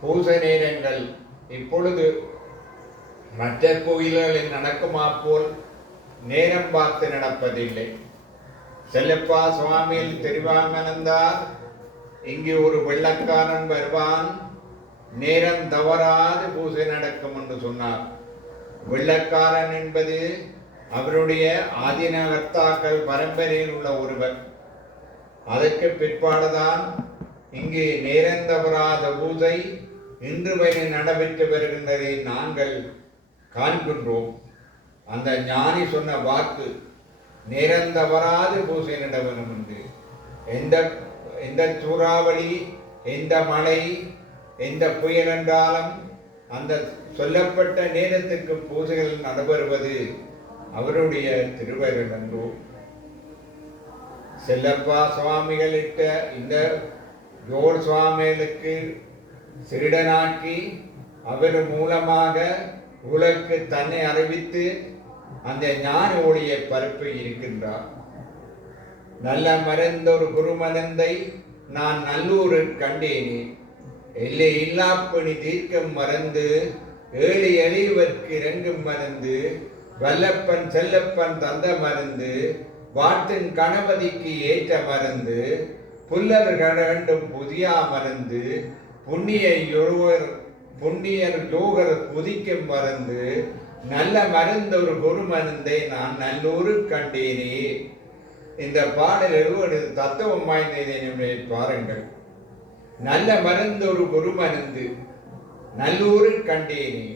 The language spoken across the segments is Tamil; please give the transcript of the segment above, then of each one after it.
பூச நேரங்கள் இப்பொழுது மற்ற கோயில்களில் நடக்குமா போல் நேரம் பார்த்து நடப்பதில்லை. செல்லப்பா சுவாமியில் தெரிவாமனந்தார் இங்கே ஒரு வெள்ளக்காரன் வருவான். நேரம் தவறாது பூசை நடக்கும் என்று சொன்னார். வெள்ளக்காரன் என்பது அவருடைய ஆதினகர்த்தாக்கள் பரம்பரையில் உள்ள ஒருவர். அதற்கு பிற்பாடுதான் இங்கே நேரந்தவராத பூஜை இன்று வரை நடைபெற்று வருகின்றதை நாங்கள் காண்கின்றோம். அந்த ஞானி சொன்ன வாக்கு நிரந்தவராது பூஜை நடவனும் என்று எந்த எந்த சூறாவளி எந்த மழை எந்த புயல் என்றாலும் அந்த சொல்லப்பட்ட நேரத்துக்கு பூஜைகள் நடைபெறுவது அவருடைய திருவருள் என்றோ செல்லப்பா சுவாமிகள் இட்ட இந்த ஜோர் சுவாமிகளுக்கு சிறிடனாக்கி அவர் மூலமாக உலக்கு தன்னை அறிவித்து அந்த ஞான ஒளியை பரப்பி இருக்கின்றார். நல்ல மறந்தொரு குருமலந்தை நான் நல்லூரில் கண்டேனே. எல்லை இல்லாப்பணி தீர்க்கம் மறந்து ஏழு எளியவர்க்கு இறங்கும் மறந்து வல்லப்பன் செல்லப்பன் தந்த மருந்து வாட்டின் கணபதிக்கு ஏற்ற மருந்து புல்லர் கண்டும் புதியா மருந்து புண்ணிய யோகர் புண்ணியர் யோகர் புதிக்கும் மருந்து நல்ல மருந்தொரு குரு மருந்தை நான் நல்லூரு கண்டேனே. இந்த பாடல் எழுவது தத்துவம் வாய்ந்ததை பாருங்கள். நல்ல மருந்தொரு குரு மருந்து நல்லூரு கண்டேனே.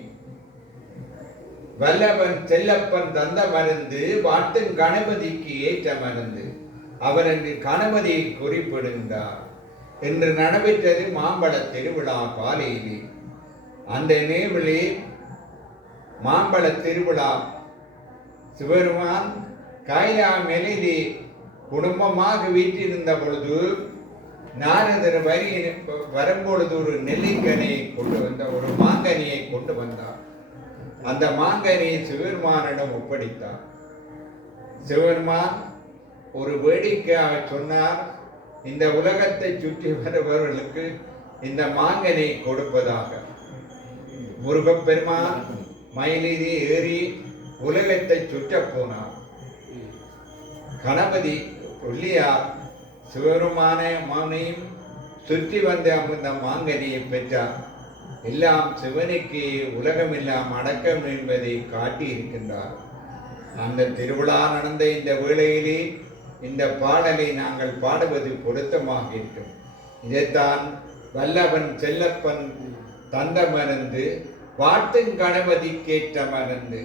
வல்லவன் செல்லப்பன் தந்த மருந்து வாட்டும் கணபதிக்கு ஏற்ற மருந்து. அவர் அங்கு கணபதியை குறிப்பிடுந்தார் என்று நடைபெற்றது மாம்பழ திருவிழா காலையிலே. அந்த நேவிலே மாம்பழ திருவிழா சிவருமான் காயா மெலிதி குடும்பமாக வீட்டிருந்த பொழுது நாரதர் வரி வரும்பொழுது ஒரு நெல்லிக்கனியை கொண்டு வந்த ஒரு மாங்கனியை கொண்டு வந்தார். அந்த மாங்கனியை சிவருமானிடம் ஒப்படைத்தார். சிவருமான் ஒரு வேடிக்கையாக சொன்னார் இந்த உலகத்தை சுற்றி வருபவர்களுக்கு இந்த மாங்கனை கொடுப்பதாக. முருகப்பெருமான் மயிலிதி ஏறி உலகத்தை சுற்றப் போனார். கணபதி ஒல்லியார் சிவருமான மானையும் சுற்றி வந்த அந்த மாங்கனியை பெற்றார். எல்லாம் சிவனுக்கு உலகம் எல்லாம் அடக்கம் என்பதை காட்டி இருக்கின்றார் அந்த திருவிழா நடந்த இந்த வேளையிலே இந்த பாடலை நாங்கள் பாடுவது பொருத்தமாக இருக்கும். இதைத்தான் வல்லவன் செல்லப்பன் தந்த மருந்து பாட்டுங் கணபதி கேட்ட மருந்து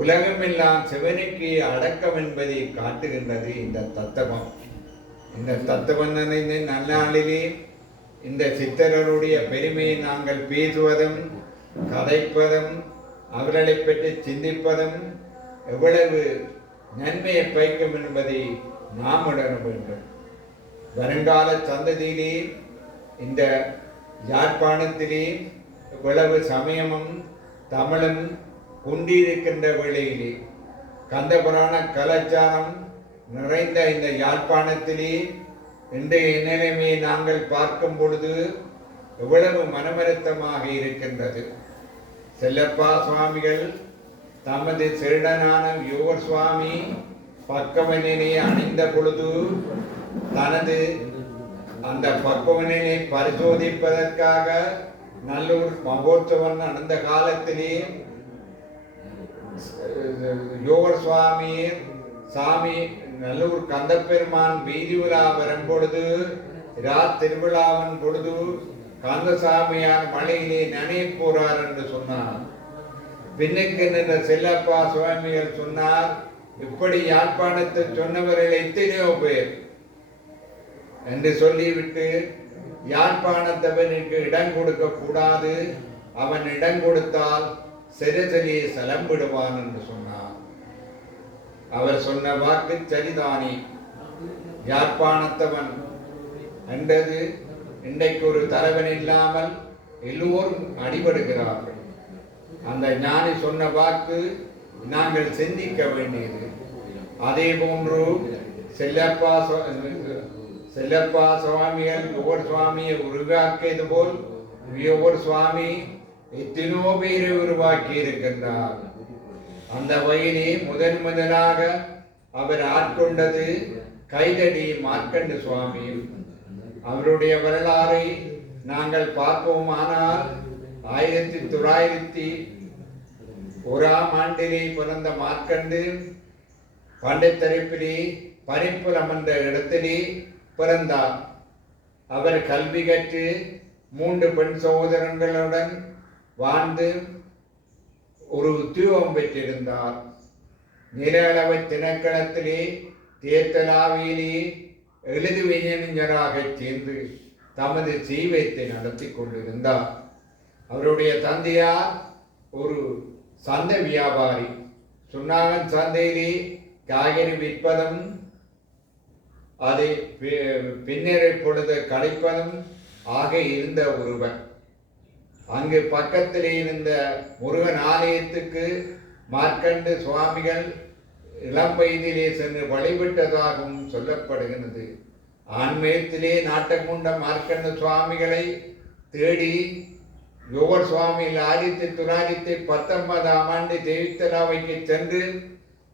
உலகமெல்லாம் சிவனுக்கு அடக்கம் என்பதை காட்டுகின்றது இந்த தத்துவம். இந்த தத்துவம் நிறைந்த நன்னாளிலே இந்த சித்தர்களுடைய பெருமையை நாங்கள் பேசுவதும் கதைப்பதும் அவர்களை பற்றி சிந்திப்பதும் எவ்வளவு நன்மையை பயக்கும் என்பதை நாம் உணர வேண்டும் வருங்கால சந்ததியிலே இந்த யாழ்ப்பாணத்திலே இவ்வளவு சமயமும் தமிழும் கொண்டிருக்கின்ற வேளையிலே கந்தபுராண கலாச்சாரம் நிறைந்த இந்த யாழ்ப்பாணத்திலே இன்றைய நிலைமையை நாங்கள் பார்க்கும் பொழுது எவ்வளவு மனமருத்தமாக இருக்கின்றது. செல்லப்பா சுவாமிகள் தமது சிறுடனான யோகர் சுவாமி பக்கவனினை அணிந்த பொழுது தனது அந்த பக்கவனினை பரிசோதிப்பதற்காக நல்லூர் மகோத்சவன் நடந்த காலத்திலே யோகர் சுவாமி சாமி நல்லூர் கந்தப்பெருமான் வீதி உலா வரும் பொழுது ரா திருவிழாவின் பொழுது கந்தசாமியார் மலையிலே நனைய போறார் என்று சொன்னார். பின்னுக்கு நின்ற செல்லப்பா சுவாமிகள் சொன்னார் இப்படி யாழ்ப்பாணத்தை சொன்னவர்கள் எத்தனையோ பேர். என்று சொல்லிவிட்டு யாழ்ப்பாணத்தவனுக்கு இடம் கொடுக்க கூடாது அவன் இடம் கொடுத்தால் சிறுசலியை சலம்பிடுவான் என்று சொன்னார். அவர் சொன்ன வாக்கு சரிதானே. யாழ்ப்பாணத்தவன் என்றது இன்றைக்கு ஒரு தலைவன் இல்லாமல் எல்லோரும் அடிபடுகிறார்கள். அந்த ஞானி சொன்ன வாக்கு நாங்கள் சிந்திக்க வேண்டியது. அதே போன்று செல்லப்பா செல்லப்பா சுவாமிகள் ஒவ்வொரு சுவாமியை உருவாக்கியது போல் ஒவ்வொரு சுவாமி எத்தனோ பேரை உருவாக்கி இருக்கின்றார். அந்த வயலே முதன் முதலாக அவர் ஆட்கொண்டது கைதடி மார்க்கண்டு சுவாமி. அவருடைய வரலாறை நாங்கள் பார்ப்போமானால் ஆயிரத்தி தொள்ளாயிரத்தி ஒராம் ஆண்டிலே பிறந்த மார்க்கண்டு பண்டைத்தரப்பிலே பனிப்புலம் என்ற இடத்திலே பிறந்தார். அவர் கல்வி கற்று மூன்று பெண் சகோதரங்களுடன் வாழ்ந்து ஒரு உத்தியோகம் பெற்றிருந்தார். நிலளவை தினக்களத்திலே தேர்தலாவியிலே எழுது விஞ்ஞராக சேர்ந்து தமது ஜீவத்தை நடத்தி கொண்டிருந்தார். அவருடைய தந்தையார் ஒரு சந்தை வியாபாரி. சுண்ணாகன் சந்தையிலே காய்கறி விற்பதும் அதை பி- பின்னரை பொழுது கடைப்பதும் ஆக இருந்த ஒருவன். அங்கு பக்கத்தில் இருந்த முருகன் ஆலயத்துக்கு மார்க்கண்டு சுவாமிகள் இளம் வயதிலே சென்று வழிபட்டதாகவும் சொல்லப்படுகிறது ஆன்மீகத்திலே நாட்டம் கொண்ட மார்க்கண்ட சுவாமிகளை தேடி யோகர் சுவாமியில் ஆயிரத்தி தொள்ளாயிரத்தி பத்தொன்பதாம் ஆண்டு தேவித்தலாவைக்கு சென்று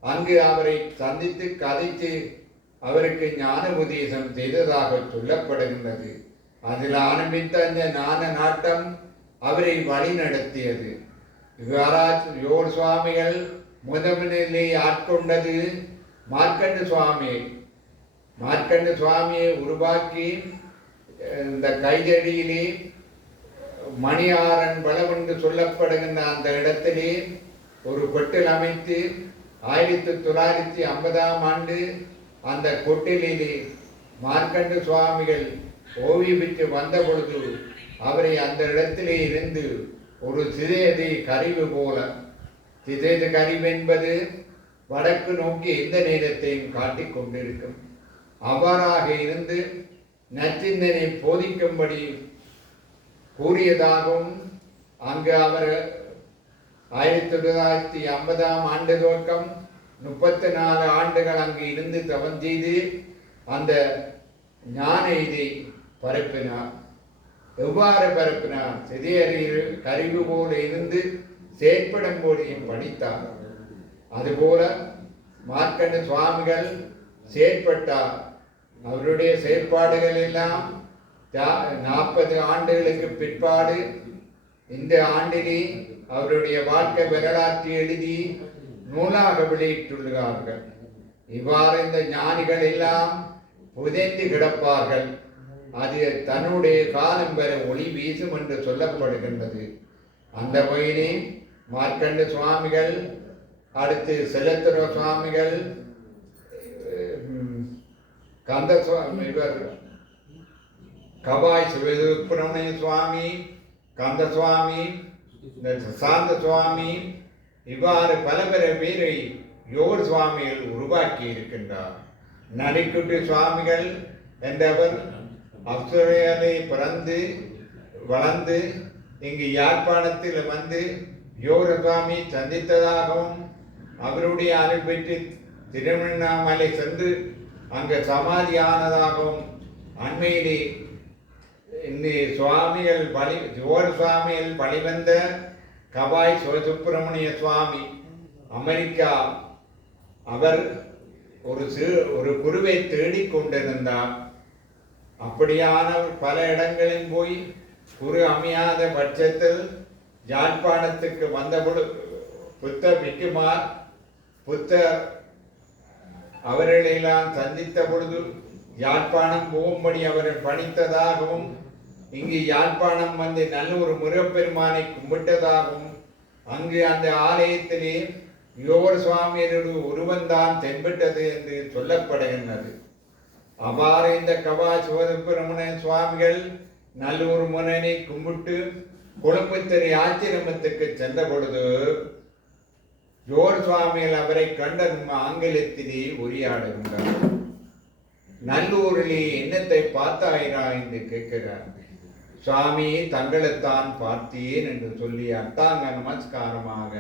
அங்கு அவரை சந்தித்து கதைத்து அவருக்கு ஞான உபதேசம் செய்ததாக சொல்லப்படுகின்றது. அதில் ஆரம்பித்த அந்த ஞான நாட்டம் அவரை வழி நடத்தியது யுவராஜ் யோர் சுவாமிகள் முதலிலே ஆட்கொண்டது மார்க்கண்டு சுவாமியை மார்க்கண்டு சுவாமியை உருவாக்கி இந்த கைதடியிலே மணியாரன் பலம் என்று சொல்லப்படுகின்ற அந்த இடத்திலே ஒரு கொட்டில் அமைத்து ஆயிரத்தி தொள்ளாயிரத்தி ஐம்பதாம் ஆண்டு அந்த கொட்டிலே மார்க்கண்டு சுவாமிகள் ஓய்வு பெற்று வந்த பொழுது அவரை அந்த இடத்திலே இருந்து ஒரு சிதையதை கரிவு போல சிதைத கரிவு என்பது வடக்கு நோக்கி எந்த நேரத்தையும் காட்டிக் கொண்டிருக்கும். அவ்வாறாக இருந்து நச்சிந்தனை போதிக்கும்படி கூறியதாகவும் அங்கு அவர் ஆயிரத்தி தொள்ளாயிரத்தி ஐம்பதாம் ஆண்டு துவக்கம் முப்பத்தி நாலு ஆண்டுகள் அங்கு இருந்து தவம் செய்து அந்த ஞான இதை பரப்பினார். எவ்வாறு பரப்பினார்? சிதையறிவு கருவி போல இருந்து செயற்படும் போதையும் படித்தார். அதுபோல மார்க்கண்ட சுவாமிகள் செயற்பட்டார். அவருடைய செயற்பாடுகள் எல்லாம் நாற்பது ஆண்டுகளுக்கு பிற்பாடு இந்த ஆண்டிலே அவருடைய வாழ்க்கை வரலாற்றை எழுதி நூலாக வெளியிட்டுள்ளார்கள். இவ்வாறு இந்த ஞானிகள் எல்லாம் புதைந்து கிடப்பார்கள். அது தன்னுடைய காலம் வரை ஒளி வீசும் என்று சொல்லப்படுகின்றது. அந்த வகையிலே மார்க்கண்ட சுவாமிகள் அடுத்து செலத்துற சுவாமிகள் கந்த சுவாமி இவர் கபாய் சுவேதுப்புரமணிய சுவாமி கந்த சுவாமி இந்த சாந்த சுவாமி இவ்வாறு பல பிற பேரை யோர் சுவாமிகள் உருவாக்கி இருக்கின்றார். நரிக்குட்டி சுவாமிகள் என்றவர் ஆஸ்திரேலியாவிலே பிறந்து வளர்ந்து இங்கு யாழ்ப்பாணத்தில் வந்து யோக சுவாமி சந்தித்ததாகவும் அவருடைய அறிவிப்பிற்கு திருவண்ணாமலை சென்று அங்கு சமாதியானதாகவும் அண்மையிலே இன்னி சுவாமிகள் பலி ஜோர் சுவாமிகள் பழிவந்த கவாய் சிவசுப்பிரமணிய சுவாமி அமெரிக்கா. அவர் ஒரு சிறு ஒரு குருவை தேடிக் கொண்டிருந்தார். அப்படியான பல இடங்களில் போய் குரு அமையாத பட்சத்தில் யாழ்ப்பாணத்துக்கு வந்தபொழு புத்த விக்குமார் புத்த அவர்களெல்லாம் சந்தித்த பொழுது யாழ்ப்பாணம் போகும்படி அவர் பணித்ததாகவும் இங்கு யாழ்ப்பாணம் வந்து நல்ல முருகப்பெருமானை கும்பிட்டதாகவும் அங்கு அந்த ஆலயத்திலே யோகர் சுவாமியரோடு உருவந்தான் தென்பட்டது என்று சொல்லப்படுகின்றது. அவ்வாறு இந்த கவா சிவசுப்பிரமணிய சுவாமிகள் நல்லூர் முனனை கும்பிட்டு கொழும்புத்திரை ஆச்சிரமத்துக்கு சென்ற பொழுது ஜோர் சுவாமிகள் அவரை கண்ட ஆங்கிலத்திலே உரையாடுகின்றார் நல்லூரிலே என்னத்தை பார்த்தாயிரா என்று கேட்கிறார்கள். சுவாமி தங்களைத்தான் பார்த்தேன் என்று சொல்லி அர்த்தாங்க நமஸ்காரமாக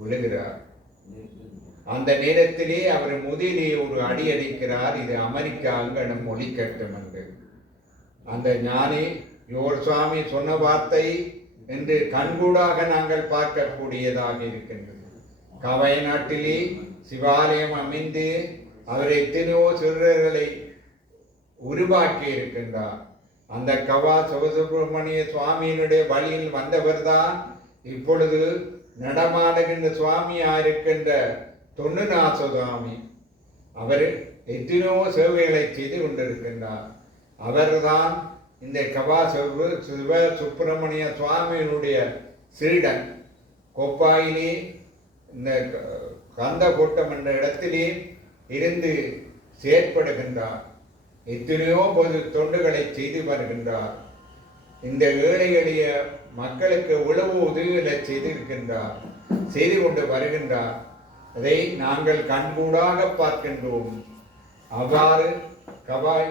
விழுகிறார் அந்த நேரத்திலே அவர் முதலிலே ஒரு அடி அடிக்கிறார். இது அமெரிக்கா அங்கனம் ஒலிக்கட்டும் என்று. அந்த ஞானி யோர் சுவாமி சொன்ன வார்த்தை என்று கண்கூடாக நாங்கள் பார்க்கக்கூடியதாக இருக்கின்றது. கவை நாட்டிலே சிவாலயம் அமைந்து அவர் எத்தனையோ சிறுவர்களை உருவாக்கி இருக்கின்றார் அந்த கவா சிவசுப்பிரமணிய சுவாமியினுடைய வழியில் வந்தவர்தான் இப்பொழுது நடமாடுகின்ற சுவாமியா இருக்கின்ற தொண்டுநாச சுவாமி அவர் எத்தனையோ சேவைகளை செய்து கொண்டிருக்கின்றார். அவர்தான் இந்த கவா சிவ சிவ சுப்பிரமணிய சுவாமியினுடைய சீடன். கொப்பாயிலே இந்த கந்த கூட்டம் என்ற இடத்திலே இருந்து செயற்படுகின்றார். எத்தனையோ பொது தொண்டுகளை செய்து வருகின்றார். இந்த ஏழை எளிய மக்களுக்கு உழவு உதவிகளை செய்திருக்கின்றார் செய்து கொண்டு வருகின்றார். அதை நாங்கள் கண்கூடாக பார்க்கின்றோம். அவ்வாறு கவாய்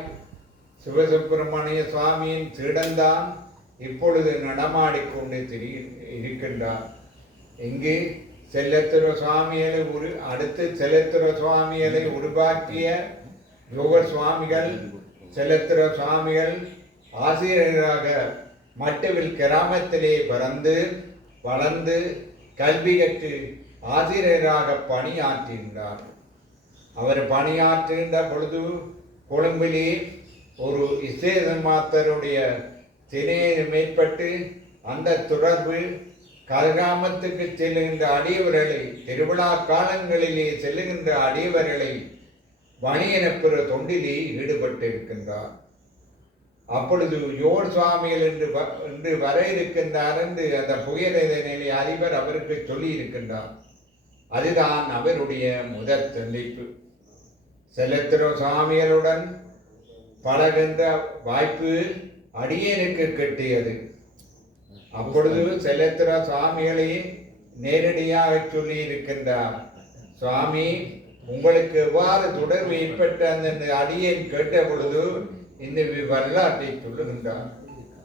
சிவசுப்பிரமணிய சுவாமியின் திடந்தான் இப்பொழுது நடமாடிக்கொண்டு தெரிய இருக்கின்றார். இங்கு செல்லத்துற சுவாமிகளை உரு அடுத்து செல்லத்துற சுவாமிகளை உருவாக்கிய யோக சுவாமிகள் செலுத்திர சுவாமிகள் ஆசிரியராக மட்டுவில் கிராமத்திலே பிறந்து வளர்ந்து கல்வி கற்று ஆசிரியராக பணியாற்றுகின்றார் அவர் பணியாற்றுகின்ற பொழுது கொழும்பிலே ஒரு இசேத மாத்தருடைய மேற்பட்டு அந்த தொடர்பு கல்கிராமத்துக்கு செல்லுகின்ற அடியவர்களை திருவிழா காலங்களிலே செல்லுகின்ற அடியவர்களை வணியனப்புற தொண்டிலே ஈடுபட்டிருக்கின்றார். அப்பொழுது யோர் சுவாமிகள் என்று வ- என்று வர இருக்கின்றார் என்று அந்த புயலினை அதிபர் அவருக்கு சொல்லி இருக்கின்றார் அதுதான் அவருடைய முதற் சந்திப்பு. செல்லத்திரோ சுவாமிகளுடன் பழகின்ற வாய்ப்பு அடியனுக்கு கிட்டியது. அப்பொழுது செல்லத்திர சுவாமிகளை நேரடியாக சொல்லி இருக்கின்றார் சுவாமி உங்களுக்கு எவ்வாறு தொடர்பு ஏற்பட்ட அந்த அடியேன் கேட்ட பொழுது இந்த வி- வரலாற்றை சொல்லுகின்றார்.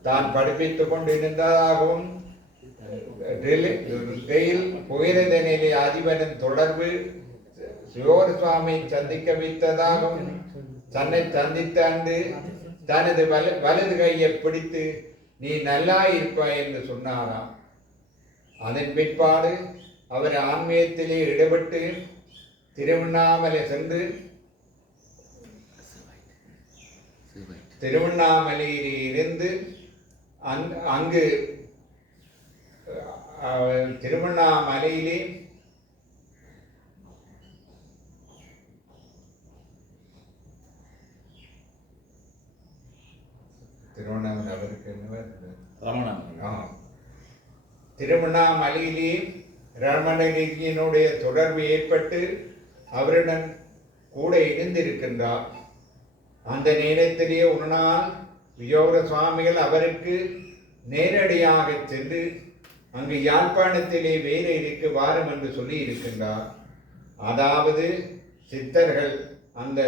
தான் படிப்பித்துக் கொண்டிருந்ததாகவும் ரயில் புகையிரதனிலே அதிபரின் தொடர்பு சிவோர் சுவாமி சந்திக்க வைத்ததாகவும் தன்னை சந்தித்தாண்டு தனது வல வலது கையை பிடித்து நீ நல்லா இருப்பாய் என்று சொன்னாராம். அதன் பிற்பாடு அவர் ஆன்மீகத்திலே ஈடுபட்டு திருவண்ணாமலை சென்று திருவண்ணாமலையிலே இருந்து அங் அங்கு திருவண்ணாமலையிலே திருவண்ணாமலை அவருக்கு ரமணன். திருவண்ணாமலையிலே ரமணகிரியினுடைய தொடர்பு ஏற்பட்டு அவருடன் கூட இணைந்திருக்கின்றார். அந்த நேரத்திலேயே ஒரு நாள் வியோக சுவாமிகள் அவருக்கு நேரடியாக சென்று அங்கு யாழ்ப்பாணத்திலே வேறு இருக்கு வாரம் என்று சொல்லி இருக்கின்றார். அதாவது சித்தர்கள் அந்த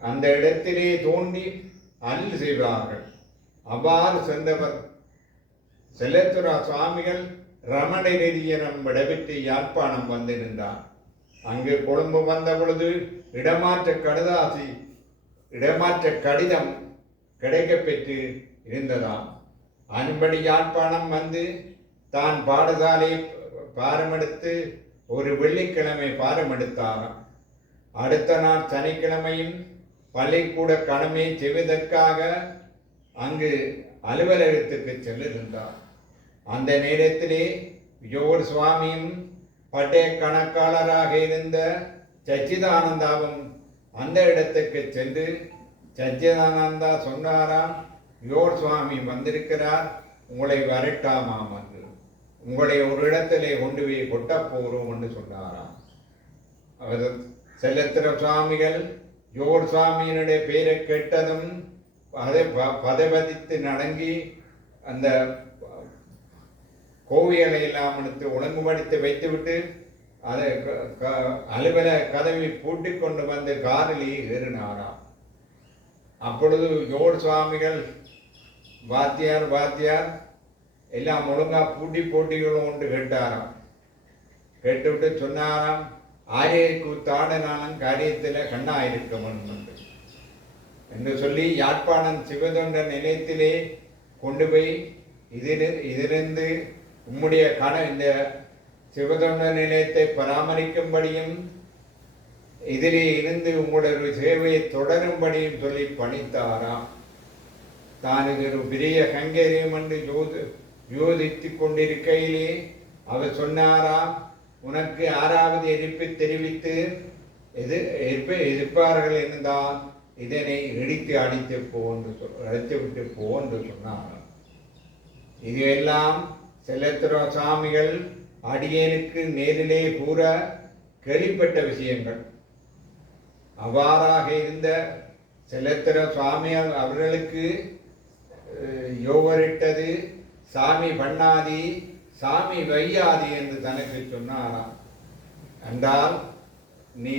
அந்த இடத்திலே தோண்டி அருள் செய்வார்கள். அவ்வாறு சென்றவர் செல்லத்துரா சுவாமிகள் ரமண நெறியனம் விடவிட்டு யாழ்ப்பாணம் வந்திருந்தார். அங்கு கொழும்பு வந்த பொழுது இடமாற்ற கடுதாசி இடமாற்ற கடிதம் கிடைக்கப்பெற்று இருந்ததாம். அன்படி யாழ்ப்பாணம் வந்து தான் பாடசாலை பாரமெடுத்து ஒரு வெள்ளிக்கிழமை பாரமெடுத்தாராம். அடுத்த நாள் சனிக்கிழமையும் பள்ளிக்கூட கடமை செய்வதற்காக அங்கு அலுவலகத்துக்கு சென்றிருந்தார். அந்த நேரத்திலே யோர் சுவாமியும் பட்டய கணக்காளராக இருந்த சச்சிதானந்தாவும் அந்த இடத்துக்கு சென்று சச்சிதானந்தா சொன்னாராம் யோர் சுவாமி வந்திருக்கிறார். உங்களை வரட்டாமாம் என்று. உங்களை ஒரு இடத்திலே கொண்டு போய் கொட்ட போகிறோம் என்று சொன்னாராம். அவர் செல்லத்திர சுவாமிகள் யோர் சுவாமியினுடைய பெயரை கேட்டதும் அதை ப- நடங்கி அந்த கோவியலை எல்லாம் எடுத்து ஒழுங்குபடுத்தி வைத்துவிட்டு அதை க- க- அலுவல கதவை பூட்டி கொண்டு வந்து காரில் ஏறினாராம். அப்பொழுது யோர் சுவாமிகள் வாத்தியார் வாத்தியார் எல்லாம் ஒழுங்காக பூட்டி போட்டிகளும் உண்டு கேட்டாராம். கேட்டுவிட்டு சொன்னாராம் ஆயை கூத்தாடனாலும் காரியத்தில் கண்ணாயிருக்க வேண்டும் என்று சொல்லி யாழ்ப்பாணம் சிவதொண்ட நிலையத்திலே கொண்டு போய் இதில் இதிலிருந்து உம்முடைய கண இந்த சிவதொண்ட நிலையத்தை பராமரிக்கும்படியும் இதிலே இருந்து உங்களுடைய ஒரு சேவையை தொடரும்படியும் சொல்லி பணித்தாராம். தான் இது ஒரு பெரிய கங்கரியம் என்று யோதி யோசித்து கொண்டிருக்கையிலே அவர் சொன்னாராம் உனக்கு ஆறாவது எதிர்ப்பை தெரிவித்து எது எதிர்ப்பை எதிர்ப்பார்கள் இருந்தால் இதனை இடித்து அடித்து போ என்று சொல் அடித்து விட்டு போ என்று இது எல்லாம் செல்லத்துற சாமிகள் அடியேனுக்கு நேரிலே கூற கேள்விப்பட்ட விஷயங்கள். அவ்வாறாக இருந்த செல்லத்திர சுவாமியால் அவர்களுக்கு யோகரிட்டது சாமி பண்ணாதி சாமி வையாதி என்று தனக்கு சொன்னாராம் என்றால் நீ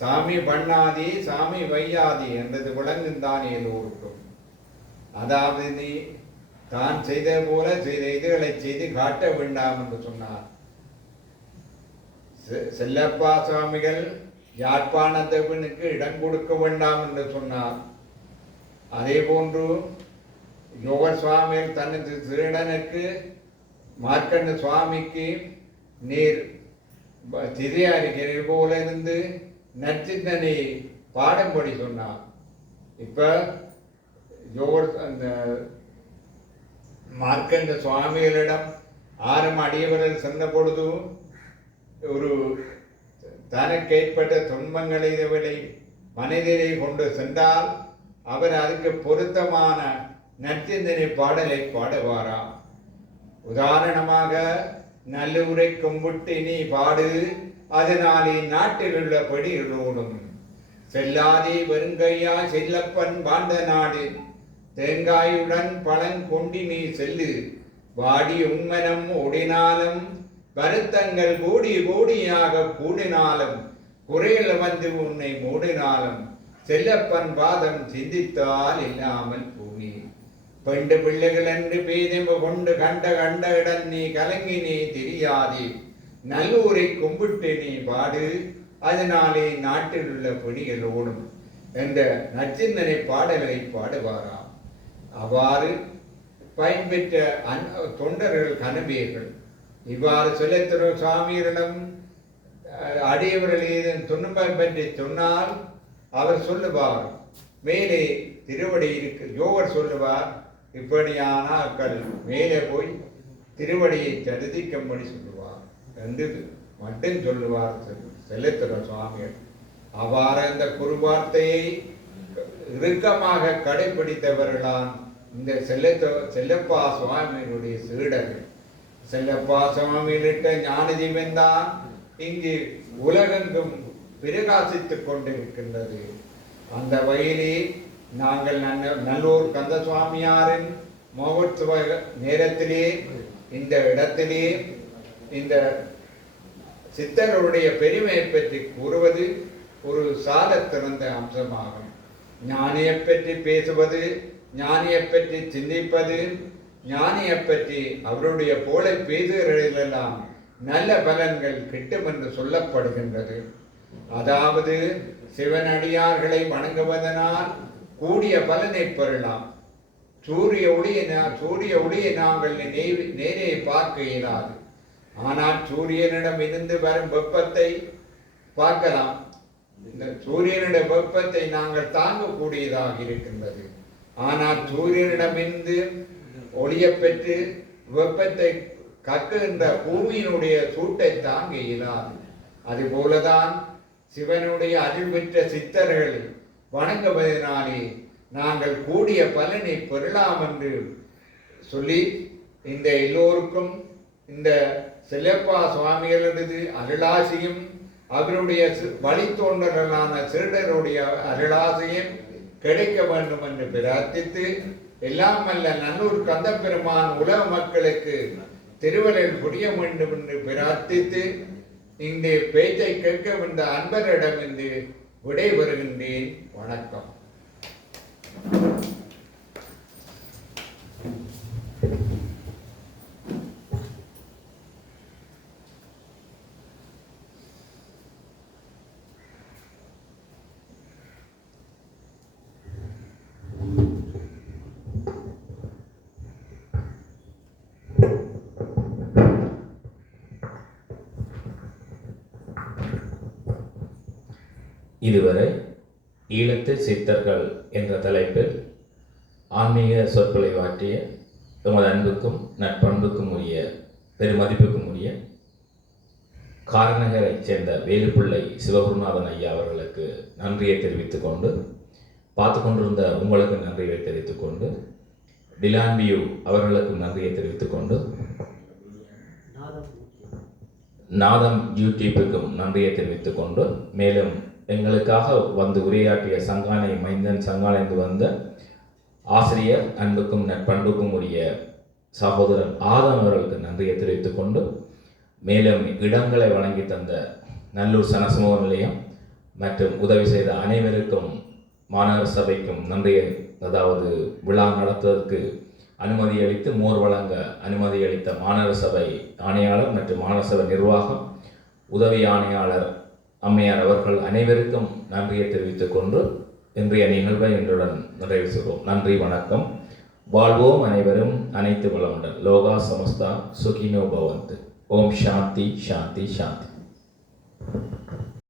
சாமி பண்ணாதி சாமி வையாதி என்றது விளங்குந்தான் எல்லோருக்கும். அதாவது நீ தான் செய்த போல செய்த இதுகளை செய்து காட்ட வேண்டாம் என்று சொன்னார். செ- செல்லப்பா சுவாமிகள் யாழ்ப்பாணத்தவனுக்கு இடம் கொடுக்க வேண்டாம் என்று சொன்னார். அதே போன்று யோக சுவாமிகள் தனது திருடனுக்கு மார்க்கண்ட சுவாமிக்கு நீர் ப- திரையாரிக்கிறீர் போல இருந்து நச்சிந்தனை பாடும்படி சொன்னார். இப்போ யோகர் அந்த மார்க்கண்ட சுவாமிகளிடம் ஆரம் அடியவர்கள் சென்ற பொழுது ஒரு தனக்கு ஏற்பட்ட துன்பங்களை இதுவரை மனிதரை கொண்டு சென்றால் அவர் அதுக்கு பொருத்தமான நற்சிந்தனை பாடலை பாடுவாராம். உதாரணமாக நல்லூரை கும்பிட்டு நீ பாடு அதனாலே நாட்டில் உள்ள நூடும் செல்லாதே வெறுங்கையா செல்லப்பன் வாழ்ந்த நாடு. தேங்காயுடன் பழம் கொண்டி நீ செல்லு. வாடி உண்மனம் ஓடினாலும் வருத்தங்கள் கூடி கூடியாக கூடினாலும் குறையில் வந்து உன்னை மூடினாலும் செல்லப்பன் பாதம் சிந்தித்தால் இல்லாமல் பூமி. பெண்டு பிள்ளைகள் என்று பேதம் கொண்டு கண்ட கண்ட இடம் நீ கலங்கி நீ தெரியாதே. நல்லூரை கும்பிட்டு நீ பாடு அதனாலே நாட்டில் உள்ள பிடிகள் ஓடும் என்ற நச்சிந்தனை பாடல்களை பாடுவாராம் அவ்வாறு பயன்பெற்ற அன் தொண்டர்கள் கனவியர்கள் இவ்வாறு சொல்லத்திரு சுவாமியரிடம் அடியவர்கள் ஏதும் துன்பம் பற்றி சொன்னால் அவர் சொல்லுவார். மேலே திருவடி இருக்கு யோகர் சொல்லுவார். இப்படியான அக்கள் மேலே போய் திருவடியை தரிதிக்கும்படி சொல்லுவார். என்று மட்டும் சொல்லுவார் செல்லத்திர சுவாமிகள் அவ்வாறு அந்த குருவார்த்தையை இறுக்கமாக கடைபிடித்தவர்களாம் இந்த செல்ல செல்லப்பா சுவாமியினுடைய சீடர்கள். செல்லப்பா சுவாமியிலிட்ட ஞானதீபன் தான் இங்கு உலகெங்கும் பிரகாசித்துக் கொண்டிருக்கின்றது. அந்த வகையிலே நாங்கள் நல்ல நல்லூர் கந்த சுவாமியாரின் மகோத்சவ நேரத்திலே இந்த இடத்திலே இந்த சித்தருடைய பெருமையை பற்றி கூறுவது ஒரு சால திறந்த அம்சமாகும். ஞானியை பற்றி பேசுவது ஞானியை பற்றி சிந்திப்பது ஞானியை பற்றி அவருடைய போல பேசுகிறதிலெல்லாம் நல்ல பலன்கள் கிட்டும் என்று சொல்லப்படுகின்றது. அதாவது சிவனடியார்களை வணங்குவதனால் கூடிய பலனை பெறலாம். சூரிய ஒளியை சூரிய ஒளியை நாங்கள் நேரே பார்க்க இயலாது. ஆனால் சூரியனிடம் இருந்து வரும் வெப்பத்தை பார்க்கலாம். இந்த சூரியனுடைய வெப்பத்தை நாங்கள் தாங்கக்கூடியதாக இருக்கின்றது. ஆனால் சூரியனிடமிருந்து ஒளிய பெற்று வெப்பத்தை கக்குகின்ற பூமியினுடைய சூட்டை தாங்க இயலாது. அதுபோலதான் சிவனுடைய அருள் பெற்ற சித்தர்கள் வணங்குவதனாலே நாங்கள் கூடிய பலனை பெறலாம் என்று சொல்லி இந்த எல்லோருக்கும் இந்த செல்லப்பா சுவாமிகளது அருளாசியும் அவருடைய வழித்தோன்றர்களான வழித்தோன்றலான சீடருடைய அருளாசியும் கிடைக்க வேண்டும் என்று பிரார்த்தித்து எல்லாம் அல்ல நல்லூர் கந்தப்பெருமான் உலக மக்களுக்கு திருவள்ளில் புரிய வேண்டும் என்று பிரார்த்தித்து இந்த பேச்சை கேட்க வந்த அன்பரிடம் என்று விடைபெறுகின்றேன். வணக்கம். இதுவரை ஈழத்து சித்தர்கள் என்ற தலைப்பில் ஆன்மீக சொற்பொழிவாற்றிய எமது அன்புக்கும் நட்பண்புக்கும் உரிய பெருமதிப்புக்கும் உரிய காரநகரைச் சேர்ந்த வேலுப்பிள்ளை சிவகுருநாதன் ஐயா அவர்களுக்கு நன்றியை தெரிவித்துக் கொண்டு பார்த்து கொண்டிருந்த உங்களுக்கு நன்றியை தெரிவித்துக் கொண்டு டிலான்பியூ அவர்களுக்கும் நன்றியை தெரிவித்துக் கொண்டு நாதம் யூடியூப்புக்கும் நன்றியை தெரிவித்துக் கொண்டு மேலும் எங்களுக்காக வந்து உரையாற்றிய சங்கானை மைந்தன் சங்கானைந்து வந்த ஆசிரியர் அன்புக்கும் நட்பண்புக்கும் உரிய சகோதரன் ஆதம் அவர்களுக்கு நன்றியை தெரிவித்துக் கொண்டு மேலும் இடங்களை வழங்கி தந்த நல்லூர் சனசமூக நிலையம் மற்றும் உதவி செய்த அனைவருக்கும் மாநகர சபைக்கும் நன்றியை அதாவது விழா நடத்துவதற்கு அனுமதி அளித்து மோர் வழங்க அனுமதி அளித்த மாநகர சபை ஆணையாளர் மற்றும் மாநகர சபை நிர்வாகம் உதவி ஆணையாளர் அம்மையார் அவர்கள் அனைவருக்கும் நன்றியை தெரிவித்துக் கொண்டு இன்றைய நிகழ்வை என்றுடன் நிறைவு செய்வோம். நன்றி வணக்கம். வாழ்வோம் அனைவரும். அனைத்து வளமுடன். லோகா சமஸ்தா சுகினோ பவந்து. ஓம் சாந்தி சாந்தி சாந்தி.